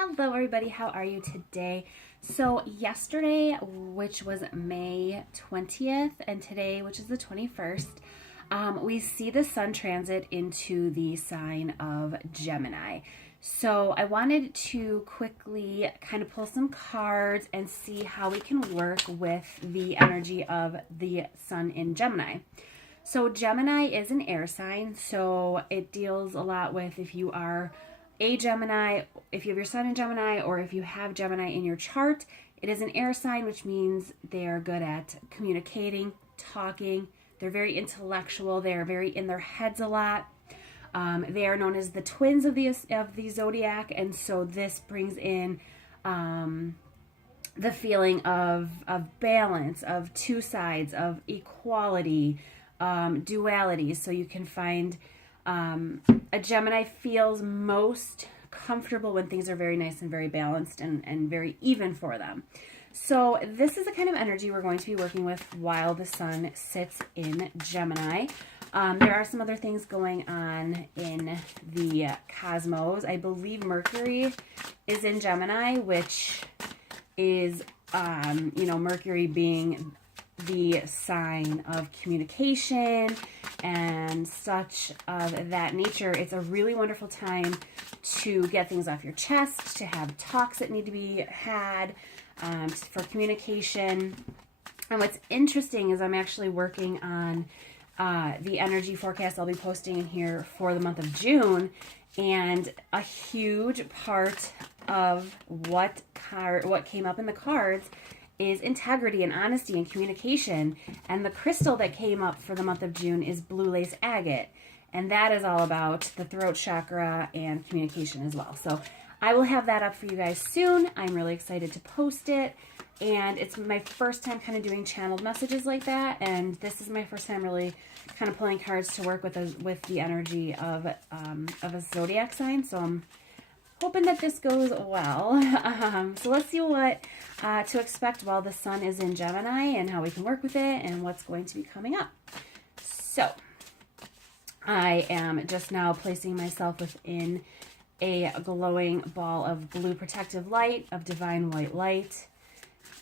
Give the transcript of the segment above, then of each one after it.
Hello everybody, how are you today? So yesterday, which was May 20th, and today, which is the 21st, we see the sun transit into the sign of Gemini. So I wanted to quickly kind of pull some cards and see how we can work with the energy of the sun in Gemini. So Gemini is an air sign, so it deals a lot with if you are a Gemini, if you have your sun in Gemini, or if you have Gemini in your chart. It is an air sign, which means they are good at communicating, talking. They're very intellectual. They are very in their heads a lot. They are known as the twins of the zodiac, and so this brings in the feeling of balance, of two sides, of equality, duality. So you can find a Gemini feels most comfortable when things are very nice and very balanced and very even for them. So this is the kind of energy we're going to be working with while the sun sits in Gemini. There are some other things going on in the cosmos. I believe Mercury is in Gemini, which is, Mercury being the sign of communication and such of that nature. It's a really wonderful time to get things off your chest, to have talks that need to be had, for communication. And what's interesting is I'm actually working on the energy forecast I'll be posting in here for the month of June, and a huge part of what came up in the cards is integrity and honesty and communication. And the crystal that came up for the month of June is blue lace agate. And that is all about the throat chakra and communication as well. So I will have that up for you guys soon. I'm really excited to post it. And it's my first time kind of doing channeled messages like that. And this is my first time really kind of pulling cards to work with the energy of a zodiac sign. So I'm hoping that this goes well. So let's see what to expect while the sun is in Gemini and how we can work with it and what's going to be coming up. So I am just now placing myself within a glowing ball of blue protective light, of divine white light.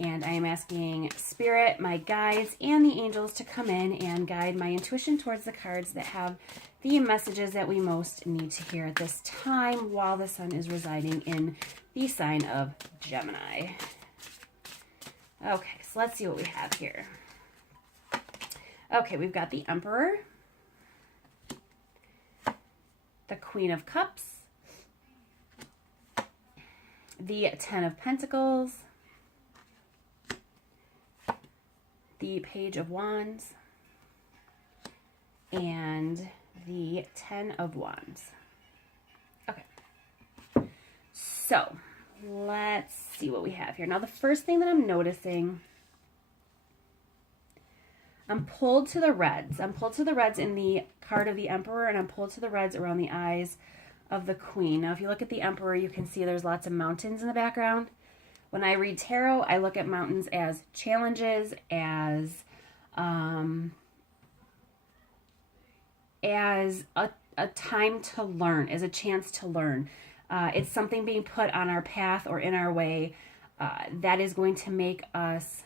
And I am asking Spirit, my guides, and the angels to come in and guide my intuition towards the cards that have the messages that we most need to hear at this time while the sun is residing in the sign of Gemini. Okay, so let's see what we have here. Okay, we've got the Emperor, the Queen of Cups, the Ten of Pentacles, the Page of Wands, and the Ten of Wands. Okay, so let's see what we have here. Now, the first thing that I'm noticing, I'm pulled to the reds. I'm pulled to the reds in the card of the Emperor, and I'm pulled to the reds around the eyes of the Queen. Now, if you look at the Emperor, you can see there's lots of mountains in the background. When I read tarot, I look at mountains as challenges, as a time to learn, as a chance to learn. It's something being put on our path or in our way that is going to make us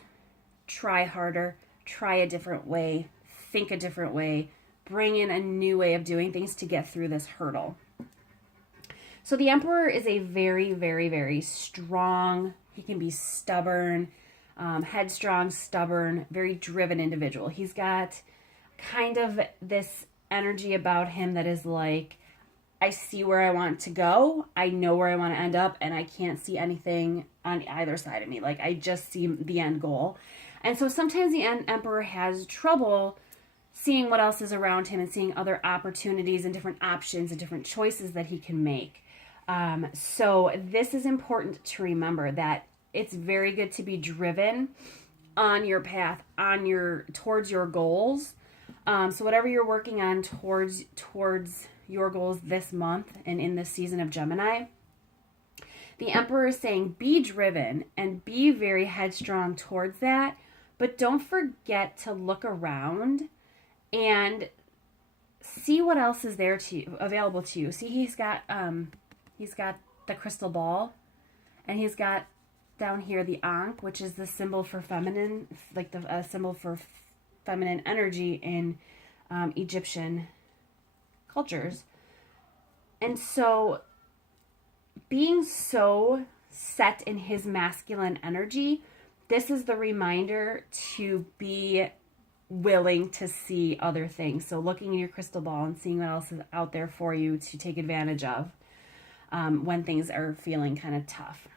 try harder, try a different way, think a different way, bring in a new way of doing things to get through this hurdle. So the Emperor is a very, very, very strong, he can be stubborn, headstrong, stubborn, very driven individual. He's got kind of this energy about him that is like, I see where I want to go, I know where I want to end up, and I can't see anything on either side of me. Like, I just see the end goal. And so sometimes the Emperor has trouble seeing what else is around him and seeing other opportunities and different options and different choices that he can make. So this is important to remember, that it's very good to be driven on your path, towards your goals. So whatever you're working on towards your goals this month and in this season of Gemini, the Emperor is saying be driven and be very headstrong towards that, but don't forget to look around and see what else is there available to you. See, he's got the crystal ball And he's got down here the Ankh, which is the symbol for feminine, like the symbol for feminine energy in Egyptian cultures. And so being so set in his masculine energy, this is the reminder to be willing to see other things. So looking in your crystal ball and seeing what else is out there for you to take advantage of when things are feeling kind of tough.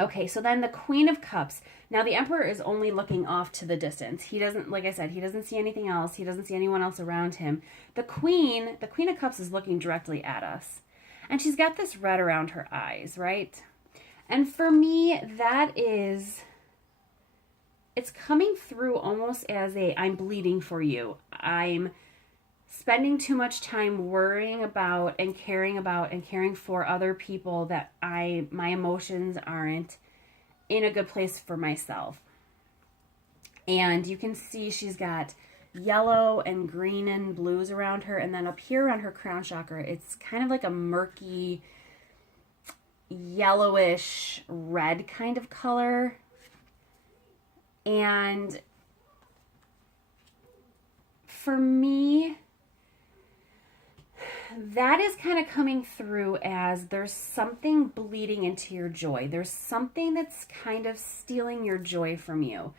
Okay, so then the Queen of Cups. Now the Emperor is only looking off to the distance. He doesn't, like I said, he doesn't see anything else. He doesn't see anyone else around him. The Queen of Cups is looking directly at us. And she's got this red around her eyes, right? And for me, that is, it's coming through almost as a, I'm bleeding for you. I'm spending too much time worrying about and caring for other people that my emotions aren't in a good place for myself. And you can see she's got yellow and green and blues around her, and then up here around her crown chakra, it's kind of like a murky yellowish red kind of color. And for me, that is kind of coming through as there's something bleeding into your joy. There's something that's kind of stealing your joy from you.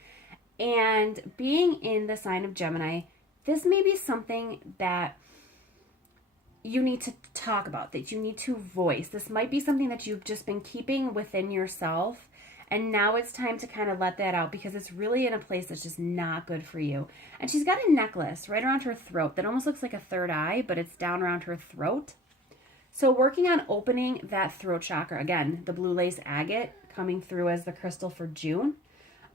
And being in the sign of Gemini, this may be something that you need to talk about, that you need to voice. This might be something that you've just been keeping within yourself, and now it's time to kind of let that out because it's really in a place that's just not good for you. And she's got a necklace right around her throat that almost looks like a third eye, but it's down around her throat. So working on opening that throat chakra, again, the blue lace agate coming through as the crystal for June.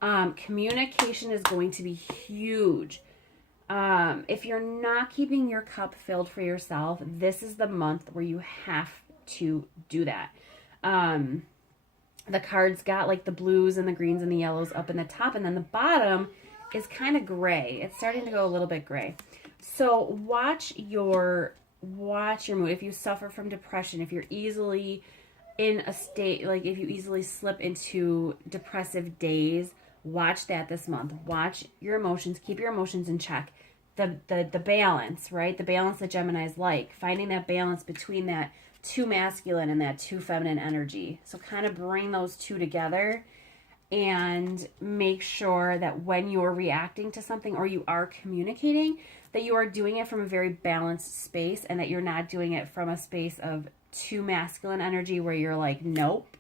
Communication is going to be huge. If you're not keeping your cup filled for yourself, this is the month where you have to do that. The card's got like the blues and the greens and the yellows up in the top, and then the bottom is kind of gray. It's starting to go a little bit gray. So watch your mood. If you suffer from depression, if you're easily in a state, like if you easily slip into depressive days, watch that this month. Watch your emotions. Keep your emotions in check. The balance, right? The balance that Gemini is like. Finding that balance between that too masculine and that too feminine energy. So kind of bring those two together and make sure that when you're reacting to something or you are communicating, that you are doing it from a very balanced space and that you're not doing it from a space of too masculine energy where you're like, nope,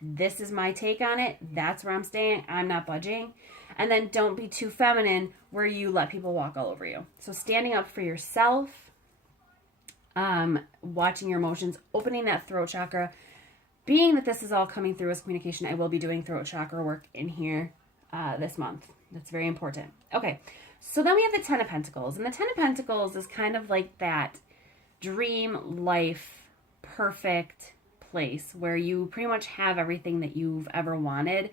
this is my take on it. That's where I'm staying. I'm not budging. And then don't be too feminine where you let people walk all over you. So standing up for yourself, watching your emotions, opening that throat chakra. Being that this is all coming through as communication, I will be doing throat chakra work in here this month. That's very important. Okay, so then we have the Ten of Pentacles. And the Ten of Pentacles is kind of like that dream life, perfect place where you pretty much have everything that you've ever wanted.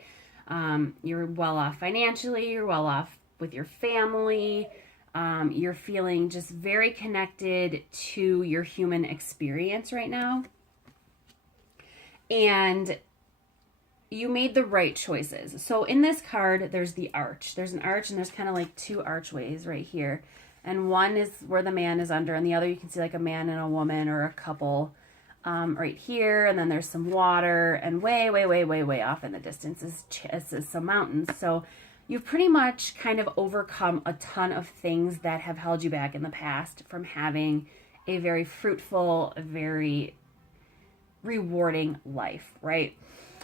You're well off financially, you're well off with your family, you're feeling just very connected to your human experience right now. And you made the right choices. So in this card, there's the arch. There's an arch and there's kind of like two archways right here. And one is where the man is under, and the other you can see like a man and a woman or a couple right here. And then there's some water, and way, way, way, way, way off in the distance is some mountains. So you've pretty much kind of overcome a ton of things that have held you back in the past from having a very fruitful, very rewarding life, right?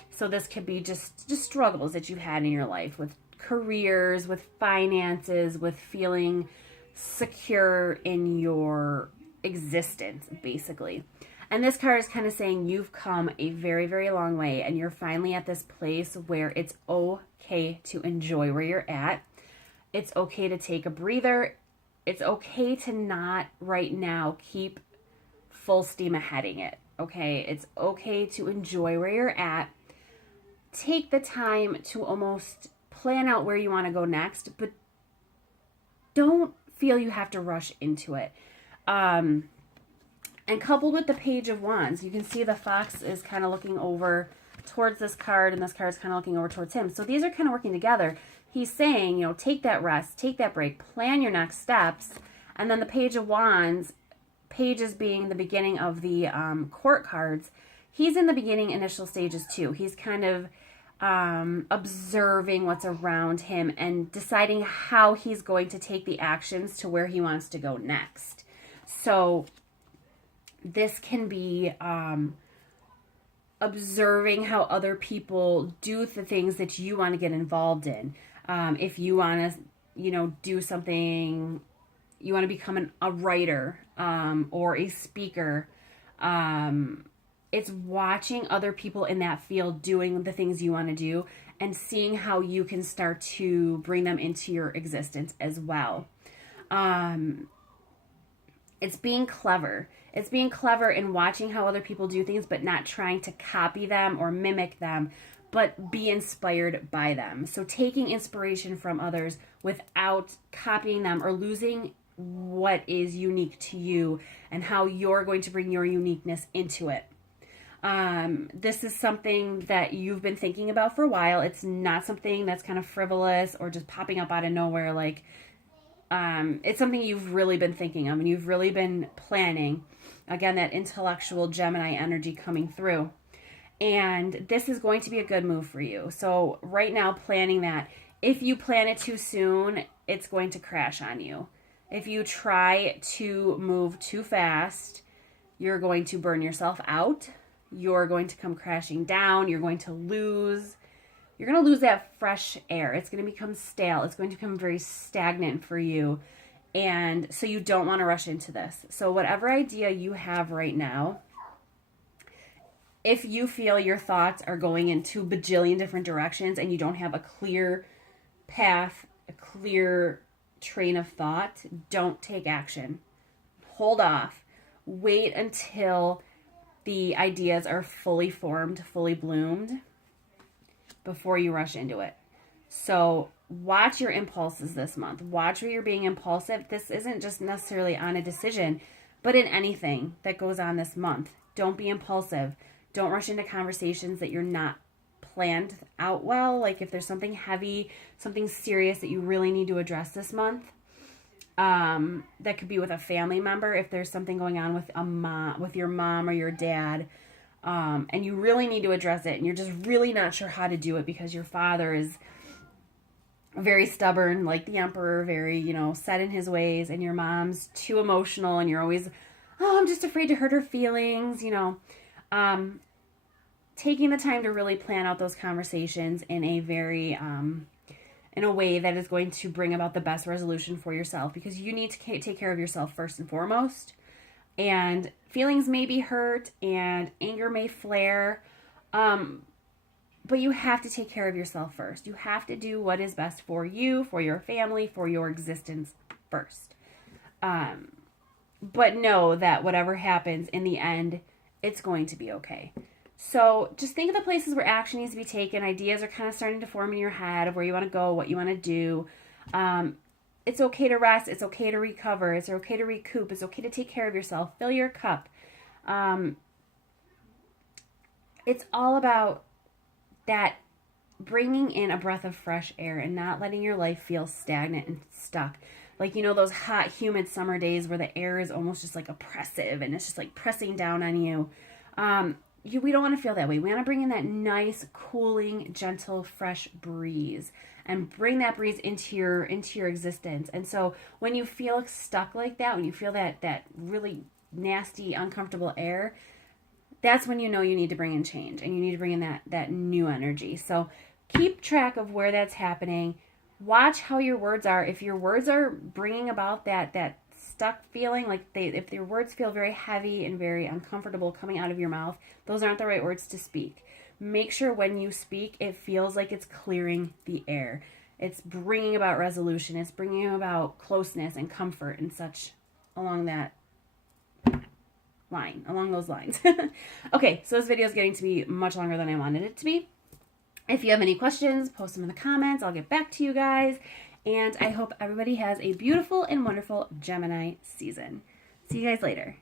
So this could be just struggles that you've had in your life with careers, with finances, with feeling secure in your existence, basically. And this card is kind of saying you've come a very, very long way, and you're finally at this place where it's okay to enjoy where you're at. It's okay to take a breather. It's okay to not right now keep full steam aheading it. Okay, it's okay to enjoy where you're at. Take the time to almost plan out where you want to go next, but don't feel you have to rush into it. And coupled with the Page of Wands, you can see the fox is kind of looking over towards this card, and this card is kind of looking over towards him. So these are kind of working together. He's saying, you know, take that rest, take that break, plan your next steps. And then the Page of Wands, pages being the beginning of the court cards, he's in the beginning initial stages too. He's kind of observing what's around him and deciding how he's going to take the actions to where he wants to go next. So this can be observing how other people do the things that you want to get involved in. If you want to, you know, do something, you want to become a writer or a speaker, it's watching other people in that field doing the things you want to do and seeing how you can start to bring them into your existence as well. It's being clever. It's being clever in watching how other people do things, but not trying to copy them or mimic them, but be inspired by them. So taking inspiration from others without copying them or losing what is unique to you and how you're going to bring your uniqueness into it. This is something that you've been thinking about for a while. It's not something that's kind of frivolous or just popping up out of nowhere. Like, it's something you've really been thinking of and you've really been planning. Again, that intellectual Gemini energy coming through. And this is going to be a good move for you. So right now, planning that. If you plan it too soon, it's going to crash on you. If you try to move too fast, you're going to burn yourself out. You're going to come crashing down. You're going to lose that fresh air. It's going to become stale. It's going to become very stagnant for you. And so you don't want to rush into this. So whatever idea you have right now, if you feel your thoughts are going into a bajillion different directions and you don't have a clear path, a clear train of thought, don't take action. Hold off. Wait until the ideas are fully formed, fully bloomed before you rush into it. So watch your impulses this month. Watch where you're being impulsive. This isn't just necessarily on a decision, but in anything that goes on this month. Don't be impulsive. Don't rush into conversations that you're not planned out well. Like if there's something heavy, something serious that you really need to address this month, that could be with a family member. If there's something going on with your mom or your dad, and you really need to address it and you're just really not sure how to do it because your father is very stubborn, like the emperor, very, you know, set in his ways, and your mom's too emotional and you're always, oh, I'm just afraid to hurt her feelings, you know. Taking the time to really plan out those conversations in a very, in a way that is going to bring about the best resolution for yourself, because you need to take care of yourself first and foremost. And feelings may be hurt and anger may flare, but you have to take care of yourself first. You have to do what is best for you, for your family, for your existence first. But know that whatever happens in the end, it's going to be okay. So just think of the places where action needs to be taken. Ideas are kind of starting to form in your head of where you want to go, what you want to do. It's okay to rest. It's okay to recover. It's okay to recoup. It's okay to take care of yourself. Fill your cup. It's all about that bringing in a breath of fresh air and not letting your life feel stagnant and stuck. Like, you know, those hot, humid summer days where the air is almost just like oppressive and it's just like pressing down on you. We don't want to feel that way. We want to bring in that nice, cooling, gentle, fresh breeze and bring that breeze into your existence. And so when you feel stuck like that, when you feel that really nasty, uncomfortable air, that's when you know you need to bring in change and you need to bring in that new energy. So keep track of where that's happening. Watch how your words are. If your words are bringing about that stuck feeling, like if your words feel very heavy and very uncomfortable coming out of your mouth, those aren't the right words to speak. Make sure when you speak, it feels like it's clearing the air. It's bringing about resolution. It's bringing about closeness and comfort and such along those lines. Okay, so this video is getting to be much longer than I wanted it to be. If you have any questions, post them in the comments. I'll get back to you guys. And I hope everybody has a beautiful and wonderful Gemini season. See you guys later.